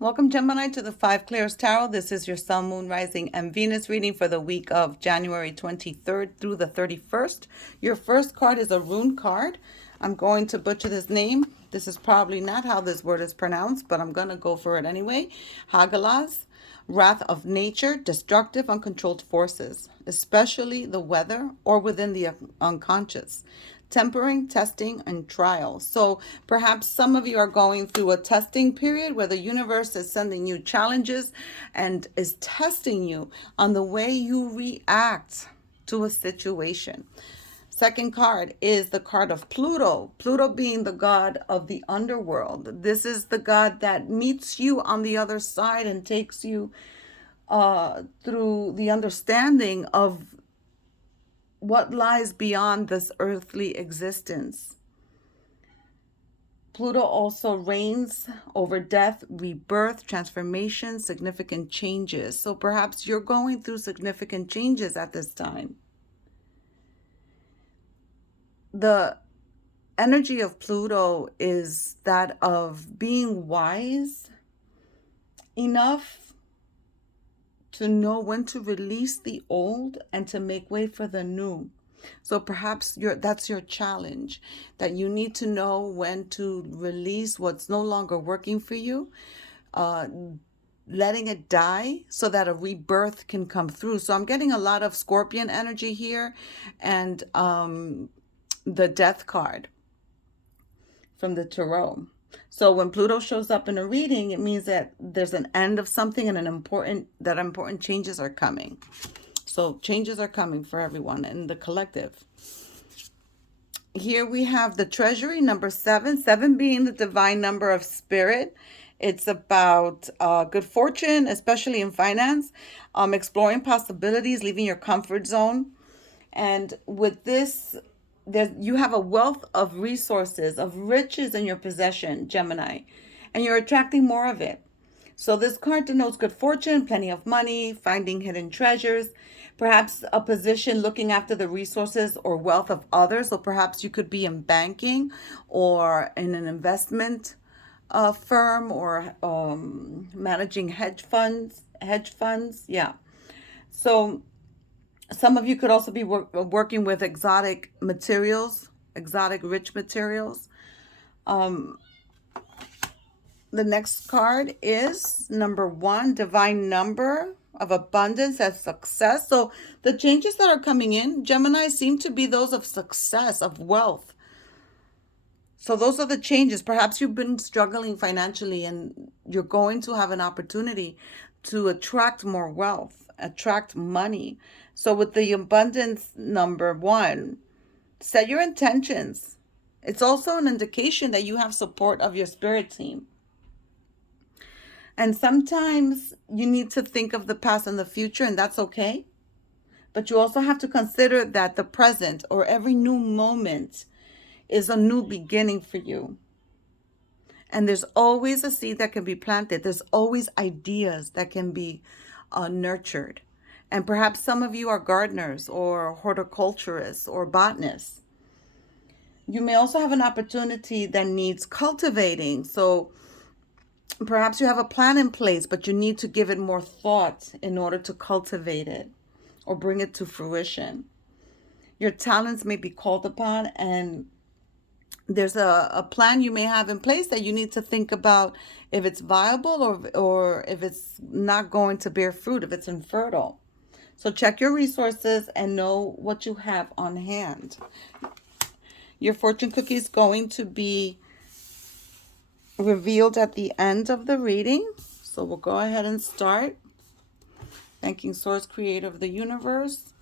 Welcome, Gemini, to the Five Clearest Tarot. This is your Sun, Moon, Rising, and Venus reading for the week of January 23rd through the 31st. Your first card is a rune card. I'm going to butcher this name. This is probably not how this word is pronounced, but I'm going to go for it anyway. Hagalaz, wrath of nature, destructive, uncontrolled forces, especially the weather or within the unconscious. Tempering, testing, and trial. So perhaps some of you are going through a testing period where the universe is sending you challenges and is testing you on the way you react to a situation. Second card is the card of Pluto. Pluto being the god of the underworld. This is the god that meets you on the other side and takes you through the understanding of what lies beyond this earthly existence. Pluto also reigns over death, rebirth, transformation, significant changes. So perhaps you're going through significant changes at this time. The energy of Pluto is that of being wise enough to know when to release the old and to make way for the new. So perhaps that's your challenge, that you need to know when to release what's no longer working for you, letting it die so that a rebirth can come through. So I'm getting a lot of Scorpion energy here, and the Death card from the Tarot. So when Pluto shows up in a reading, it means that there's an end of something and important changes are coming. So changes are coming for everyone in the collective. Here we have the Treasury, number 7. 7 being the divine number of spirit. It's about good fortune, especially in finance, exploring possibilities, leaving your comfort zone. And with this, you have a wealth of resources, of riches in your possession, Gemini, and you're attracting more of it. So this card denotes good fortune, plenty of money, finding hidden treasures, perhaps a position looking after the resources or wealth of others. So perhaps you could be in banking or in an investment firm, or managing hedge funds. Yeah. So some of you could also be working with exotic materials, exotic rich materials. The next card is number 1, divine number of abundance and success. So the changes that are coming in, Gemini, seem to be those of success, of wealth. So those are the changes. Perhaps you've been struggling financially and you're going to have an opportunity to attract more wealth, attract money. So with the abundance number 1, set your intentions. It's also an indication that you have support of your spirit team. And sometimes you need to think of the past and the future, and that's okay. But you also have to consider that the present, or every new moment, is a new beginning for you. And there's always a seed that can be planted. There's always ideas that can be nurtured. And perhaps some of you are gardeners or horticulturists or botanists. You may also have an opportunity that needs cultivating. So perhaps you have a plan in place, but you need to give it more thought in order to cultivate it or bring it to fruition. Your talents may be called upon, and there's a plan you may have in place that you need to think about if it's viable or if it's not going to bear fruit, if it's infertile. So check your resources and know what you have on hand. Your fortune cookie is going to be revealed at the end of the reading. So we'll go ahead and start. Thanking Source, Creator of the universe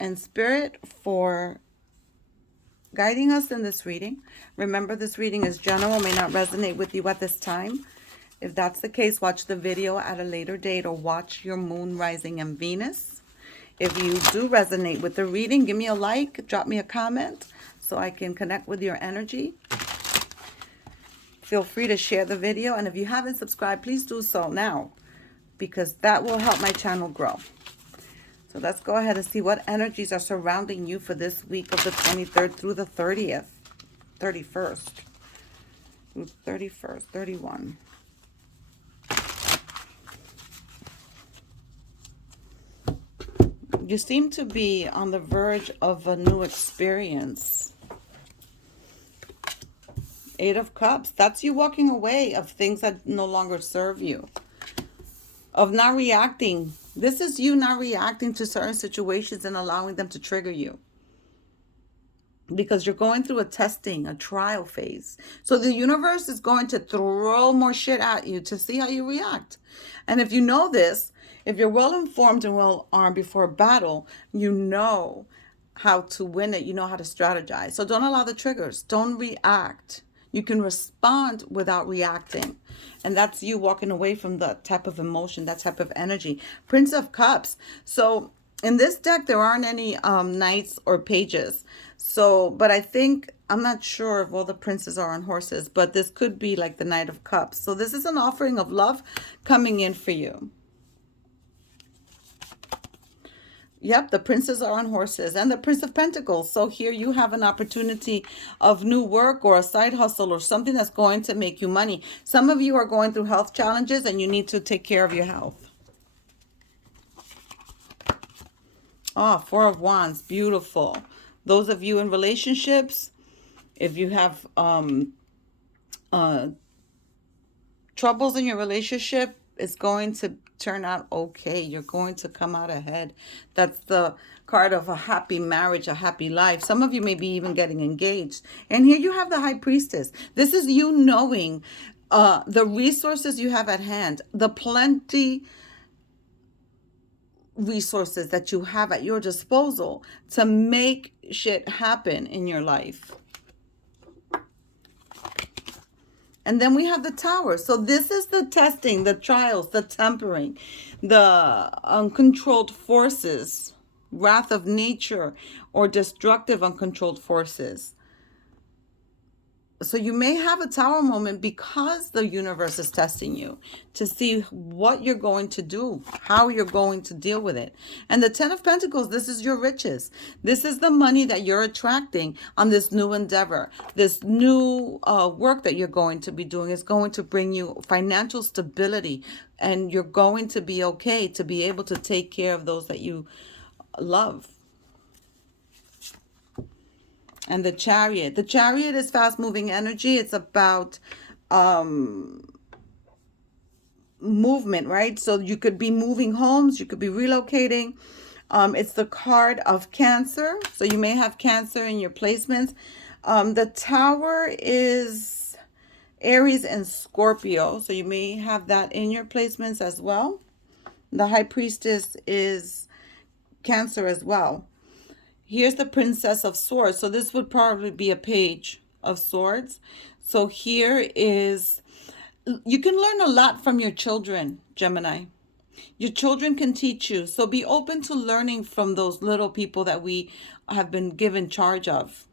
and Spirit for guiding us in this reading. Remember, this reading is general, may not resonate with you at this time. If that's the case, watch the video at a later date or watch your moon, rising, and Venus. If you do resonate with the reading, give me a like, drop me a comment so I can connect with your energy. Feel free to share the video, and if you haven't subscribed, please do so now, because that will help my channel grow. So let's go ahead and see what energies are surrounding you for this week of the 23rd through the 31st, 31. You seem to be on the verge of a new experience. Eight of Cups. That's you walking away of things that no longer serve you. Of not reacting. This is you not reacting to certain situations and allowing them to trigger you. Because you're going through a testing, a trial phase. So the universe is going to throw more shit at you to see how you react. And if you know this, if you're well informed and well armed before a battle, you know how to win it. You know how to strategize. So don't allow the triggers. Don't react. You can respond without reacting. And that's you walking away from that type of emotion, that type of energy. Prince of Cups. So in this deck, there aren't any knights or pages. So, but I think, I'm not sure if all the princes are on horses, but this could be like the Knight of Cups. So this is an offering of love coming in for you. Yep, the princes are on horses and the Prince of Pentacles. So here you have an opportunity of new work or a side hustle or something that's going to make you money. Some of you are going through health challenges and you need to take care of your health. Oh, Four of Wands, beautiful. Those of you in relationships, if you have troubles in your relationship, it's going to turn out okay. You're going to come out ahead. That's the card of a happy marriage, a happy life. Some of you may be even getting engaged. And here you have the High Priestess. This is you knowing the resources you have at hand, the plenty resources that you have at your disposal to make shit happen in your life. And then we have the Tower. So this is the testing, the trials, the tempering, the uncontrolled forces, wrath of nature, or destructive uncontrolled forces. So you may have a Tower moment because the universe is testing you to see what you're going to do, how you're going to deal with it. And the Ten of Pentacles, this is your riches. This is the money that you're attracting on this new endeavor. This new work that you're going to be doing is going to bring you financial stability. And you're going to be okay to be able to take care of those that you love. And the Chariot. The Chariot is fast-moving energy. It's about movement, right? So you could be moving homes. You could be relocating. It's the card of Cancer. So you may have Cancer in your placements. The Tower is Aries and Scorpio. So you may have that in your placements as well. The High Priestess is Cancer as well. Here's the Princess of Swords. So this would probably be a Page of Swords. So here is, you can learn a lot from your children, Gemini. Your children can teach you. So be open to learning from those little people that we have been given charge of.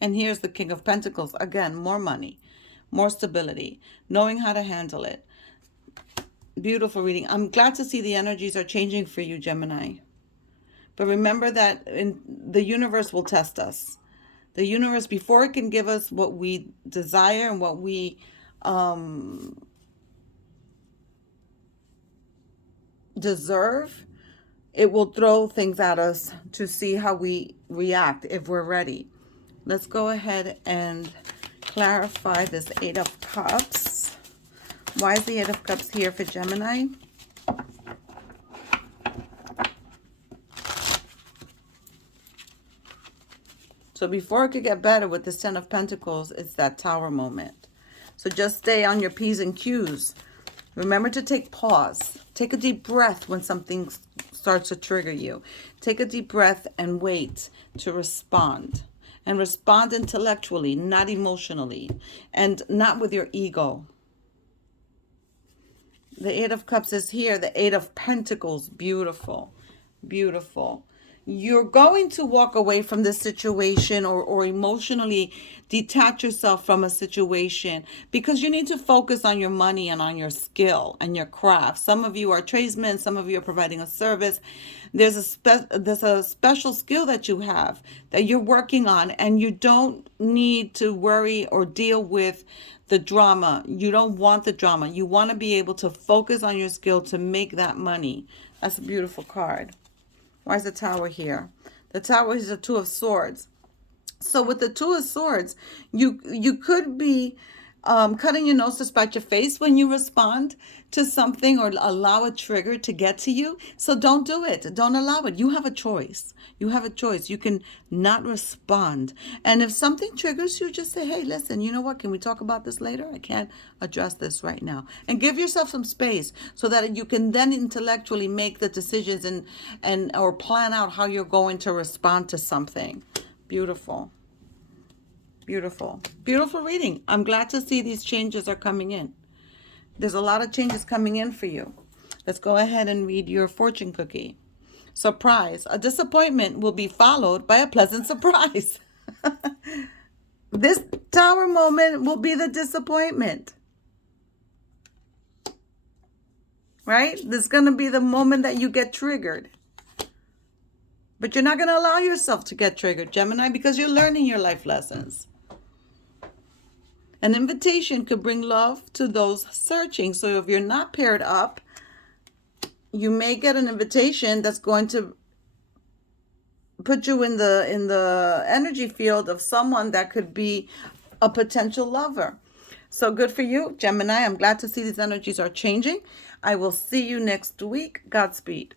And here's the King of Pentacles. Again, more money, more stability, knowing how to handle it. Beautiful reading. I'm glad to see the energies are changing for you, Gemini. But remember that the universe will test us. The universe, before it can give us what we desire and what we deserve, it will throw things at us to see how we react if we're ready. Let's go ahead and clarify this Eight of Cups. Why is the Eight of Cups here for Gemini? So before it could get better with this Ten of Pentacles, it's that Tower moment. So just stay on your P's and Q's. Remember to take pause. Take a deep breath when something starts to trigger you. Take a deep breath and wait to respond. And respond intellectually, not emotionally, and not with your ego. The Eight of Cups is here. The Eight of Pentacles. Beautiful. Beautiful. you're going to walk away from this situation, or emotionally detach yourself from a situation, because you need to focus on your money and on your skill and your craft. Some of you are tradesmen, some of you are providing a service. There's a special skill that you have that you're working on, and you don't need to worry or deal with the drama. You don't want the drama. You want to be able to focus on your skill to make that money. That's a beautiful card. Why is the Tower here? The Tower is the Two of Swords. So with the Two of Swords, you could be cutting your nose to spite your face when you respond to something or allow a trigger to get to you. So don't do it. Don't allow it. You have a choice. You have a choice. You can not respond. And if something triggers you, just say, hey, listen, you know what? Can we talk about this later? I can't address this right now. And give yourself some space so that you can then intellectually make the decisions and or plan out how you're going to respond to something. Beautiful. Beautiful. Beautiful reading. I'm glad to see these changes are coming in. There's a lot of changes coming in for you. Let's go ahead and read your fortune cookie. Surprise. A disappointment will be followed by a pleasant surprise. This Tower moment will be the disappointment. Right? This is going to be the moment that you get triggered. But you're not going to allow yourself to get triggered, Gemini, because you're learning your life lessons. An invitation could bring love to those searching. So if you're not paired up, you may get an invitation that's going to put you in the energy field of someone that could be a potential lover. So good for you, Gemini. I'm glad to see these energies are changing. I will see you next week. Godspeed.